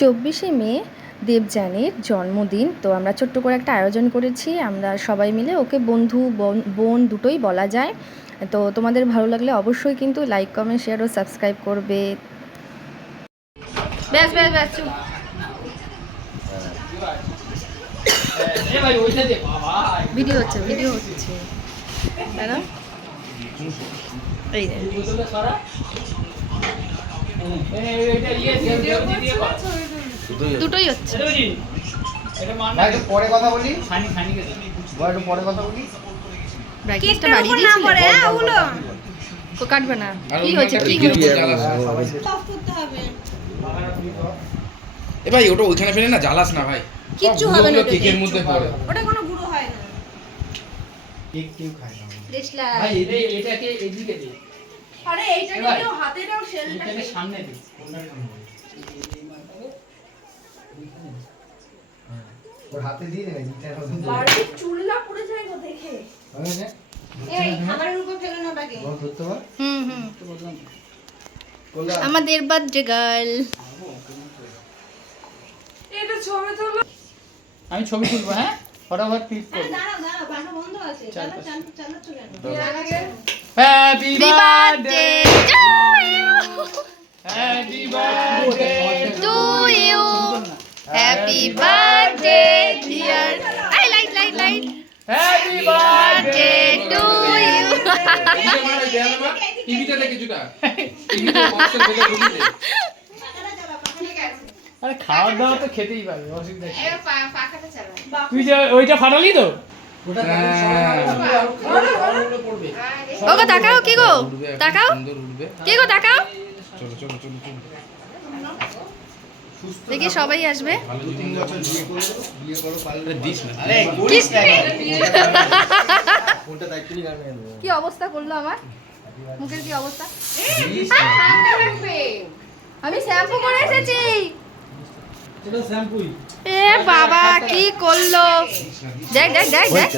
24শে মে দেবযানীর জন্মদিন। তো আমরা ছোট্ট করে একটা আয়োজন করেছি, আমরা সবাই মিলে। ওকে বন্ধু বোন দুটোই বলা যায়। তো তোমাদের ভালো লাগলে অবশ্যই কিন্তু লাইক কমেন্ট শেয়ার ও সাবস্ক্রাইব করবে। ব্যাস ব্যাস ব্যাস চুপ। ভিডিও হচ্ছে তাই না? এই দুটোই হচ্ছে। পরে কথা বলি, পরে কথা বলি। ব্রাইটনেসটা বাড়িয়ে দিয়েছিলে? কাটবে না। কি হয়েছে কি হয়েছে? এ ভাই ওটা ওইখানে ফেলে না, জ্বালাস না ভাই, কিচ্ছু হবে না। কেকের মধ্যে পড়ে ওটা কোনো গুঁড়ো হয় না। কেক কেউ খায় না দেশলা ভাই এটাকে এদিকে দে। আরে এইটাকে কেউ হাতে দাও, শেলটাকে এটাকে সামনে দে। ওর হাতে দিয়ে দেবে জিটার মতো। আরে চুললা পড়ে যায় গো দেখে। হবে না? এই খাবারের উপর ফেলে না ওটাকে। বল ধরতে পার। আমাদের বার্থডে গার্ল। এটা ছবি তোলো। আমি ছবি তুলবো, হ্যাঁ ফটাফট ক্লিক করব। দাঁড়াও বাটা বন্ধ আছে। চালাচ্ছো কেন? Happy birthday to you, happy birthday to you, happy birthday dear. I light happy birthday to you. টিভিতে দেখে কিছুটা টিভিতে বক্সের ভেতরে ঢুকিয়ে দে। আরে খাওয়া দাওয়া তো খেতেই পারবে, অসুবিধা কি? এবার পাখাটা চালাও। তুই যে ওইটা ফাটালি তো? ওটা দেখো সবাই আরো খারাপ পড়বে। ওগো তাকাও, কি গো তাকাও, সুন্দর উঠবে। কি গো তাকাও, চলো চলো চলো চলো। দেখি সবাই আসবে। ভালো দু তিন বছর বিয়ে করো পারলে দিস না। আরে কিস কোনটা দায়িত্ব নিয়ে গান গাইবো। কি অবস্থা করলো আমার মুখের, কি অবস্থা? ঠান্ডা রাখবে। আমি শ্যাম্পু করে এসেছি। এটা শ্যাম্পুই। এ বাবা কি করলো, দেখ দেখ দেখ দেখ।